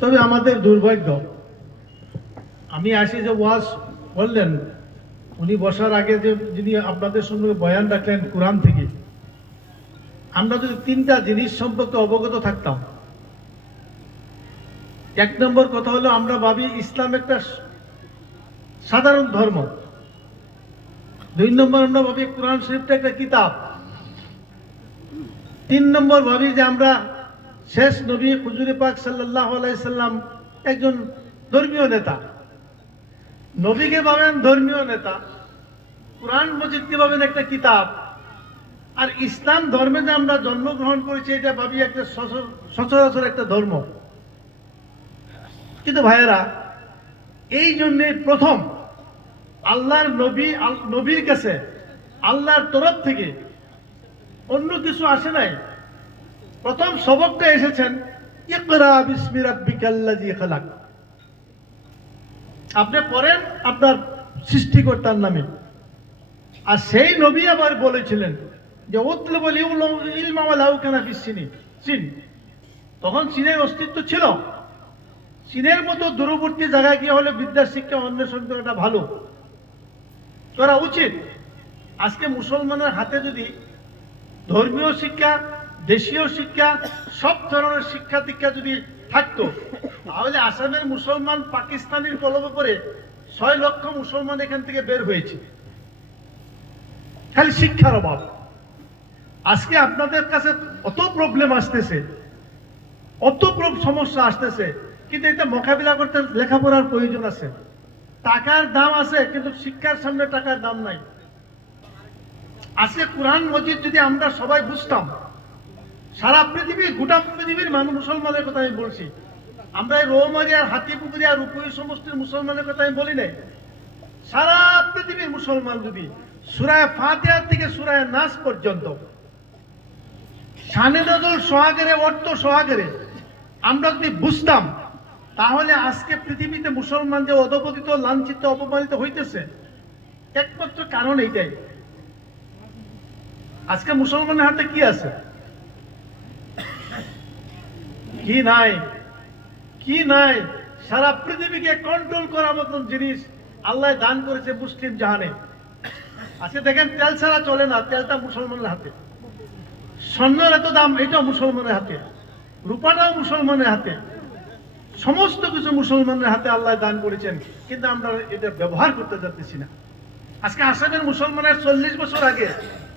তবে আমাদের দুর্ভাগ্য। আমি আসি যে ওয়াজ বললেন, উনি বসার আগে যে যিনি আপনাদের সঙ্গে বয়ান রাখলেন কোরআন থেকে, আমরা যদি তিনটা জিনিস সম্পর্কে অবগত থাকতাম। এক নম্বর কথা হলো, আমরা ভাবি ইসলাম একটা সাধারণ ধর্ম। দুই নম্বর, আমরা ভাবি কোরআন শরীফটা একটা কিতাব। তিন নম্বর ভাবি যে আমরা শেষ নবী হুজুরে পাক আলাইসাল্লাম একজন ধর্মীয় নেতা। নবীকে পাবেন ধর্মীয় নেতা। কোরআন মজিদকে পাবেন একটা কিতাব। আর ইসলাম ধর্মে যে আমরা জন্মগ্রহণ করেছি, এটা ভাবি একটা সচর- সচরাচর একটা ধর্ম। কিন্তু ভাইয়েরা, এই জন্যে প্রথম আল্লাহর নবী নবীর কাছে, আল্লাহর তরফ থেকে অন্য কিছু আসে নাই। প্রথম সবকটা এসেছেন আপনি পড়েন আপনার সৃষ্টিকর্তার নামে। আর সেই নবী আবার বলেছিলেন যে চীন তখন চীনের অস্তিত্ব ছিল। চীনের মতো দূরবর্তী জায়গায় গিয়ে হলে বিদ্যার শিক্ষা অন্বেষণ করাটা ভালো। করা উচিত। আজকে মুসলমানের হাতে যদি ধর্মীয় শিক্ষা দেশীয় শিক্ষা, সব ধরনের শিক্ষা দীক্ষা যদি থাকতো, তাহলে আসামের মুসলমান পাকিস্তানের কলমে পড়ে ছয় লক্ষ মুসলমান এখান থেকে বের হয়েছে। খালি শিক্ষার অভাব। আজকে আপনাদের কাছে অত প্রবলেম আসতেছে, অত প্র- সমস্যা আসতেছে, কিন্তু এটা মোকাবিলা করতে লেখাপড়ার প্রয়োজন আছে। টাকার দাম আছে, কিন্তু শিক্ষার সামনে টাকার দাম নাই। আজকে কোরআন মজিদ যদি আমরা সবাই বুঝতাম সারা পৃথিবীর গোটা পৃথিবীর মানুষ মুসলমানের কথা আমি বলছি। আমরা এই রৌমারি আর হাতিপুকুরি আর রূপই সমষ্টির মুসলমানের কথা আমি বলি নাই। সারা পৃথিবীর মুসলমান যদি সুরায় ফাতিহার থেকে সুরায় নাস পর্যন্ত, শানে নজল সোহাগেরে অর্থ সোহাগেরে, আমরা যদি বুঝতাম, তাহলে আজকে পৃথিবীতে মুসলমান যে অধপতিত, লাঞ্ছিত, অপমানিত হইতেছে, একমাত্র কারণ এইটাই। আজকে মুসলমানের হাতে কি আছে? কি নাই? কি নাই? সারা পৃথিবীকে কন্ট্রোল করার মতন জিনিস আল্লাহ দান করেছে মুসলিম জাহানে। আজকে দেখেন তেল ছাড়া চলে না, তেলটা মুসলমানের হাতে। স্বর্ণের এত দাম, এটাও মুসলমানের হাতে। রূপাটাও মুসলমানের হাতে। সমস্ত কিছু মুসলমানের হাতে আল্লাহ দান করেছেন, কিন্তু আমরা এটা ব্যবহার করতে যাচ্ছি না। আজকে আসামের মুসলমানের চল্লিশ বছর আগে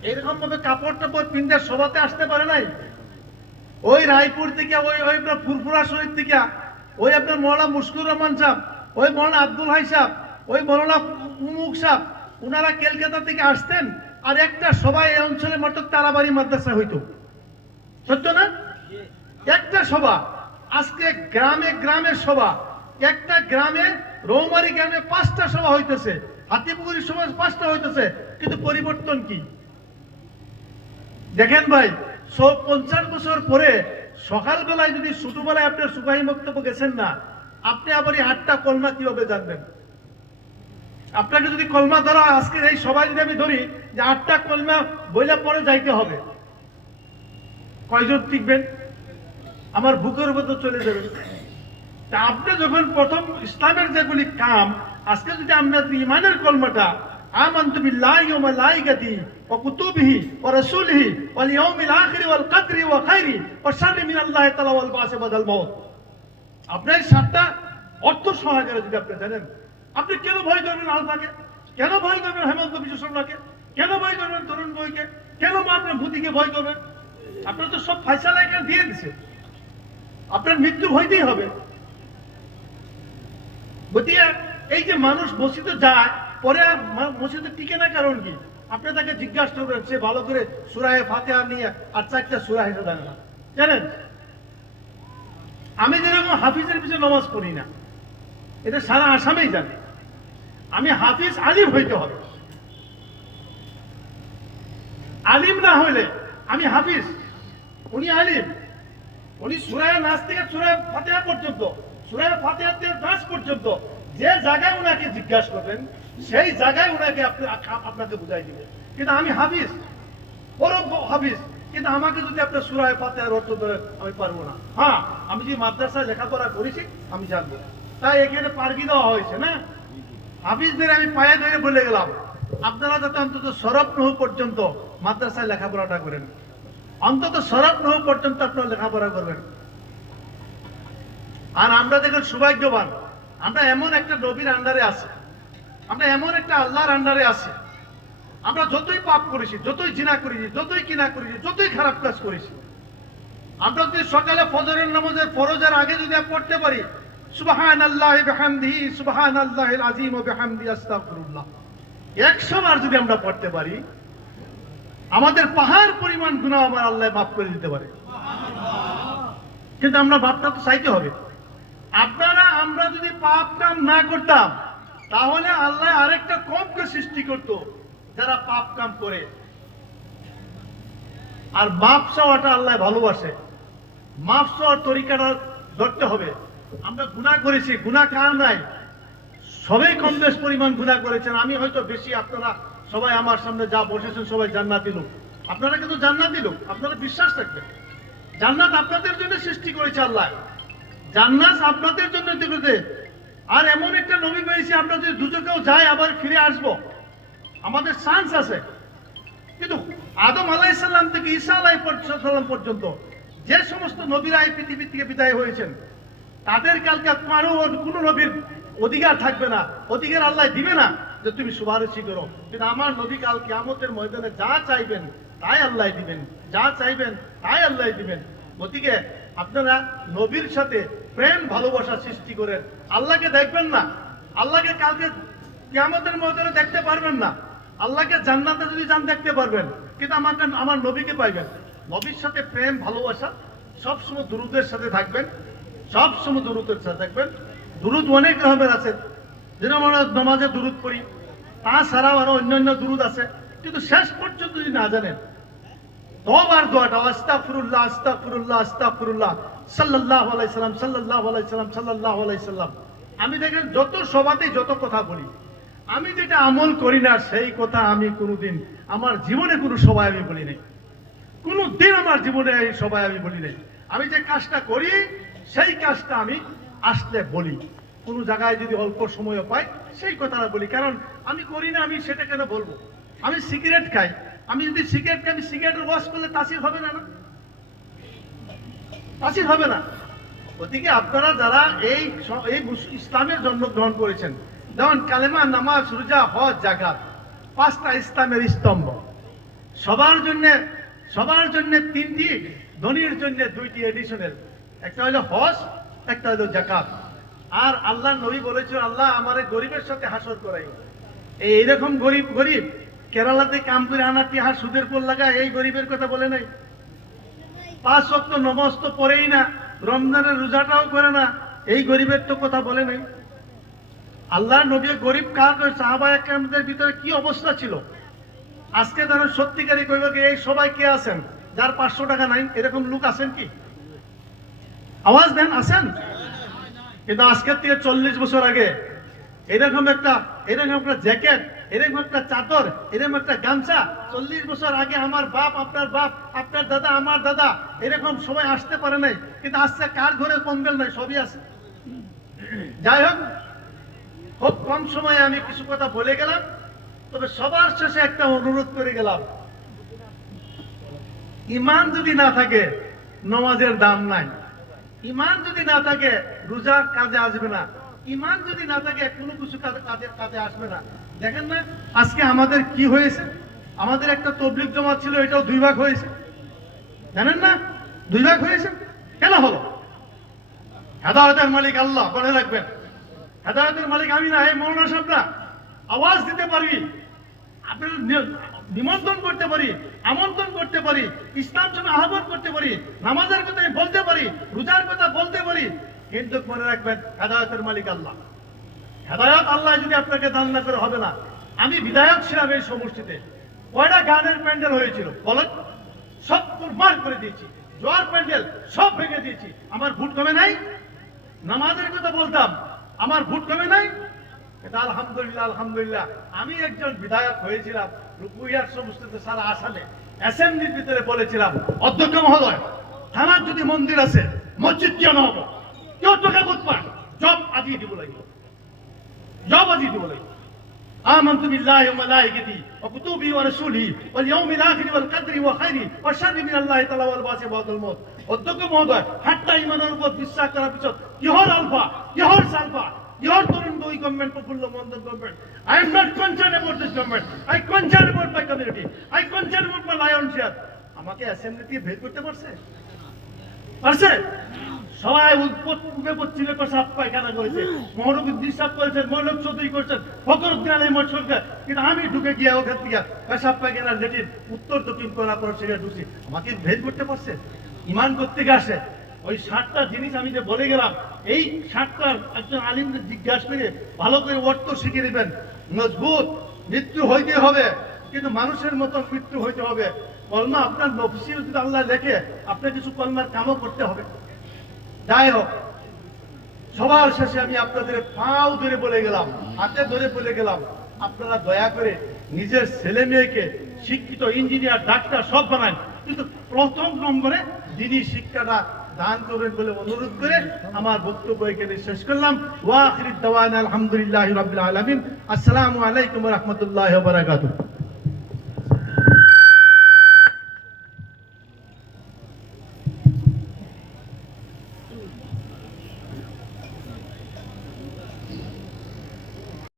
এরকম ভাবে কাপড় টাপড় পিন্ডে সভাতে আসতে পারে নাই? ওই রায়পুর থেকে, ওই ওই আপনার ফুরফুরা শরীফ থেকে, ওই আপনার মৌলানা মুশকুর রহমান সাহেব, ওই মৌলানা আব্দুল হাই সাহেব, ওই মৌলানা উমুক সাহেব ওনারা কলকাতা থেকে আসতেন আর একটা সবাই এই অঞ্চলে মটক তারাবাড়ি মাদ্রাসা হইতো। সত্য না? একটা সভা, আজকে গ্রামে গ্রামের সভা, একটা গ্রামে রৌমারি গ্রামে পাঁচটা সভা হইতেছে হাতিপুকুরির সভা পাঁচটা হইতেছে, কিন্তু পরিবর্তন কি? দেখেন ভাই পঞ্চাশ বছর পরে সকালবেলায় যদি ছোটবেলায় আপনার সুবাহী বক্তব্য গেছেন না, আপনি আবার এই আটটা কলমা কীভাবে জানবেন? আপনাকে যদি কলমা ধরা আজকে এই সবাই যদি আমি ধরি, যে আটটা কলমা বইলা পরে যাইতে হবে। কয়জন টিকবেন? আমার বুকের উপর তো চলে যাবেন তা আপনি যখন প্রথম ইসলামের যেগুলি কাম, আজকে যদি আপনার ইমানের কলমাটা রাসূলিহি ওয়াল ইয়াউমিল আখির ওয়াল কদরি ওয়া খাইরি ওয়া শাররি মিনাল্লাহি তাআলা ওয়াল বাসি বাদাল মাউত আপনার সাতটা অর্থ সহায়কারে যদি আপনি জানেন, আপনি কেন ভয় করবেন আলফাকে কেন ভয় করবেন হেমন্ত বিশ্ব শর্মাকে? কেন ভয় করবেন তরুণ বইকে? কেন বা আপনার ভূতিকে ভয় করবেন? আপনার তো সব ফাইসালা এখানে দিয়ে দিছে। আপনার মৃত্যু হইতেই হবে। গতিকে এই যে মানুষ মসজিদে যায় পরে মসজিদে টিকে না কারণ কি? আপনি তাকে জিজ্ঞাসা করবেন, সে ভালো করে সুরায় ফাতেহা নিয়ে আর চারটা সুরা হেসে না। জানেন? আমি যেরকম হাফিজের পিছনে নামাজ পড়ি না, এটা সারা আসামেই জানে। আমি হাফিজ আলিম হইতে হবে। আলিম না হইলে আমি হাফিজ, উনি আলিম। উনি সুরায় নাচ থেকে সুরায় ফাতেহা পর্যন্ত সুরায় থেকে নাচ পর্যন্ত যে জায়গায় উনাকে জিজ্ঞাসা করবেন, সেই জায়গায় উনাকে আপনি আপনাকে বুঝাই দিবেন কিন্তু আমি হাফিজ বড় হাফিজ, কিন্তু আমাকে যদি আপনার সুরায় ফাতেহার অর্থ ধরে আমি পারব না। হ্যাঁ আমি যে মাদ্রাসায় লেখাপড়া করেছি, আমি জানব। তাই এখানে পারগি দেওয়া হয়েছে না? হাফিজদের আমি পায়ে ধরে বলে গেলাম, আপনারা যাতে অন্তত সরব নহ পর্যন্ত মাদ্রাসায় লেখাপড়াটা করেন। অন্তত সরব নহ পর্যন্ত আপনারা লেখাপড়া করবেন। আর আমরা দেখুন সৌভাগ্যবান আমরা এমন একটা নবীর আন্ডারে আছি। আমরা এমন একটা আল্লাহর আন্ডারে আছি। আমরা যতই পাপ করেছি, যতই জিনা করেছি, যতই কিনা করেছি, যতই খারাপ কাজ করেছি, আমরা যদি সকালে ফজরের নামাজের ফরজের আগে যদি পড়তে পারি সুবহান আল্লাহ সুবহান আল্লাহিল আযীম ওয়া বিহামদি আস্তাগফিরুল্লাহ। 100 বার যদি আমরা পড়তে পারি, আমাদের পাহাড় পরিমাণ গুনাহ আমার আল্লাহ মাফ করে দিতে পারে। কিন্তু আমরা ভাবটা তো চাইতে হবে। আপনারা আমরা যদি পাপ কাম না করতাম, তাহলে আল্লাহ আরেকটা কমকে সৃষ্টি করত, যারা পাপ কাম করে। আর মাপ চাওয়াটা আল্লাহ ভালোবাসে। মাপ চাওয়ার তরিকাটা ধরতে হবে। আমরা গুনাহ করেছি, গুনাহ কার নাই? সবাই কম বেশ পরিমাণ গুনাহ করেছেন। আমি হয়তো বেশি, আপনারা সবাই আমার সামনে যা বসেছেন সবাই জান্নাতি লোক। আপনারা কিন্তু জান্নাতি লোক, আপনারা বিশ্বাস রাখবেন। জান্নাত আপনাদের জন্য সৃষ্টি করেছে আল্লাহ। জান্নাত আপনাদের জন্য দিবে আর এমন একটা নবী পেয়েছি, আমরা যদি দুচকেও যাই, আবার ফিরে আসব। আমাদের চান্স আছে। কিন্তু আদম আলাইসাল্লাম থেকে ঈসা আলাইসাল্লাম পর্যন্ত যে সমস্ত নবীরা এই পৃথিবী থেকে বিদায় হয়েছেন, তাদের কালকে কারও কোনো নবীর অধিকার থাকবে না, অধিকার আল্লাহ দিবে না যে তুমি সুপারিশই করো। কিন্তু আমার নবী কাল কিয়ামতের ময়দানে যা চাইবেন, তাই আল্লাহ দিবেন, যা চাইবেন, তাই আল্লাহ দিবেন। গতিকে আপনারা নবীর সাথে প্রেম, ভালোবাসা সৃষ্টি করেন। আল্লাহকে দেখবেন না। আল্লাহকে কালকে কিয়ামতের ময়দানে দেখতে পারবেন না। আল্লাহকে জান্নাতে যদি যান, দেখতে পারবেন। কিন্তু আমাকে আমার নবীকে পাইবেন। নবীর সাথে প্রেম, ভালোবাসা সবসময় দুরুদের সাথে থাকবেন। সবসময় দুরুদের সাথে থাকবেন। দুরুদ অনেক রকমের আছে। যেন আমরা নমাজে দুরুদ পড়ি, তাছাড়াও আরও অন্যান্য দুরুদ আছে। কিন্তু শেষ পর্যন্ত যদি না জানেন দোবার দোয়াটা, আস্তাগফিরুল্লাহ আস্তাগফিরুল্লাহ আস্তাগফিরুল্লাহ। সাল্লাল্লাহু আলাইহি সাল্লাম, সাল্লাল্লাহু আলাইহি সাল্লাম, সাল্লাল্লাহু আলাইহি সাল্লাম। আমি দেখেন, যত সভাতে যত কথা বলি, আমি যেটা আমল করি না, সেই কথা আমি কোনোদিন আমার জীবনে কোনো সভায় আমি বলি নাই। কোনো দিন আমার জীবনে এই সভায় আমি বলি নাই। আমি যে কাজটা করি, সেই কাজটা আমি আসলে বলি। কোনো জায়গায় যদি অল্প সময় পাই, সেই কথাটা বলি। কারণ আমি করি না, আমি সেটা কেন বলব? আমি সিগারেট খাই। আমি যদি সিগারেট খাই, আমি সিগারেটের ওয়াশ করলে তাসির হবে না না? তাসির হবে না। ওদিকে আপনারা যারা এই এই ইসলামের জন্মগ্রহণ করেছেন, যেমন কালেমা, নামাজ, রোজা, হজ, জাকাত, পাঁচটা ইসলামের স্তম্ভ। সবার জন্য সবার জন্য তিনটি, ধনীর জন্য দুইটি এডিশনাল একটা হলো হজ, একটা হলো জাকাত। আর আল্লাহ নবী বলেছিল, আল্লাহ আমার গরিবের সাথে হাসর করাই এই এইরকম গরিব গরিব কেরালাতে কাম করে আনা টিহা সুদের পর লাগা, এই গরিবের কথা বলে নাই। পাঁচ ওয়াক্ত নমাজ তো পরেই না, রমজানের রোজাটাও করে না, এই গরিবের তো কথা বলে নাই। আল্লাহ নবী গরিব কার সাহাবা একরামদের ভিতরে কি অবস্থা ছিল? আজকে ধরেন সত্যিকারী কইব কি, এই সবাই কে আছেন? যার পাঁচশো টাকা নাই, এরকম লোক আছেন কি? আওয়াজ দেন, আছেন? কিন্তু আজকের থেকে চল্লিশ বছর আগে, এরকম একটা এরকম একটা জ্যাকেট এরকম একটা চাদর, এরকম একটা গামছা, চল্লিশ বছর আগে আমার বাপ, আপনার বাপ, আপনার দাদা, আমার দাদা, এরকম সবাই আসতে পারে নাই। কিন্তু আজকে কার ঘরে কম্বেল নাই? সবই আছে। যাই হোক, খুব কম সময়ে আমি কিছু কথা বলে গেলাম, তবে সবার শেষে একটা অনুরোধ করে গেলাম। ইমান যদি না থাকে, নমাজের দাম নাই। ইমান যদি না থাকে, রোজার কাজে আসবে না। ইমান যদি না থাকে, কোনো কিছু কাজে আসবে না। দেখেন না, আজকে আমাদের কি হয়েছে? আমাদের একটা তবলিক জমা ছিল, এটাও দুই ভাগ হয়েছে। জানেন না? দুই ভাগ হয়েছে। কেন হলো? হেদায়তের মালিক আল্লাহ, মনে রাখবেন। হেদায়তের মালিক আমি না, এই মৌলানা সাহেবরা। আওয়াজ দিতে আপনার নিমন্ত্রণ করতে পারি, আমন্ত্রণ করতে পারি, ইসলাম জন্য আহ্বান করতে পারি, নামাজের কথা বলতে পারি, রোজার কথা বলতে পারি কিন্তু মনে রাখবেন, হেদায়তের মালিক আল্লাহ। হেদায়ত আল্লাহ যদি আপনাকে দান না করে হবে না। আমি বিধায়ক ছিলাম এই সমষ্টিতে। কয়টা গানের প্যান্ডেল হয়েছিল, বলেন? সব কুরবান করে দিয়েছি। জোয়ার প্যান্ডেল, সব ভেঙে দিয়েছি। আমার ভোট কমে নাই? নামাজের কথা বলতাম, আমার ভোট কমে নাই? এটা আলহামদুলিল্লাহ আলহামদুলিল্লাহ। আমি একজন বিধায়ক হয়েছিলাম, রুকুইয়ার সমষ্টিতে সারা আসামে। অ্যাসেম্বলির ভিতরে বলেছিলাম, অধ্যক্ষ মহোদয়, থানার যদি মন্দির আছে, মসজিদ কেন হব? কেউ তোকে বুঝপান জব আজিয়ে দিব লাগিব জব আজিয়ে দিব লাগিব آمنت بالله وملائكته وكتبه ورسوله واليوم الآخر والقدر وخيره وشر من الله تعالى والباسي بعد الموت অধ্যক্ষ মহোদয় হাট্টা ইমানের উপর বিশ্বাস করার পিছত কিহৰ আলফা কিহৰ সালফা কিহৰ তরুণ বই গভর্নমেন্ট প্রফুল্ল মন্দ government I am not concern about this government I concern about my community I concern about my lion share আমাকে অ্যাসেম্বলি থেকে বের করতে পারছে পারছে সবাই উঠে পশ্চিমে পেশাব পায়খানা করেছে। করেছেন মৌলক চৌধুরী করেছেন ফকরুদ্দিন আলী মশরফে কিন্তু আমি ঢুকে গিয়ে ওখান থেকে পেশাব পায়খানা লেটিন উত্তর দক্ষিণ করা করে সেখানে ঢুকছি। আমাকে ভেদ করতে পারছে? ইমান করতে আসে ওই ষাটটা জিনিস আমি যে বলে গেলাম এই ষাটটা একজন আলিমদের জিজ্ঞাসা করে ভালো করে অর্থ শিখে নেবেন মজবুত মৃত্যু হইতে হবে কিন্তু মানুষের মতো মৃত্যু হইতে হবে। কলমা আপনার নফসি যদি আল্লাহ লেখে আপনার কিছু কলমার কামও করতে হবে। যাই হোক, সবার শেষে আমি আপনাদের পাও ধরে বলে গেলাম, হাতে ধরে বলে গেলাম, আপনারা দয়া করে নিজের ছেলে মেয়েকে শিক্ষিত ইঞ্জিনিয়ার, ডাক্তার সব বানান। কিন্তু প্রথম নম্বরে যিনি শিক্ষাটা দান করবেন বলে অনুরোধ করে আমার বক্তব্য এখানে শেষ করলাম। ওয়াখির দাওয়ান আলহামদুলিল্লাহ রাব্বিল আলামিন। আসসালামু আলাইকুম ওয়া রাহমাতুল্লাহি ওয়া বারাকাতুহু।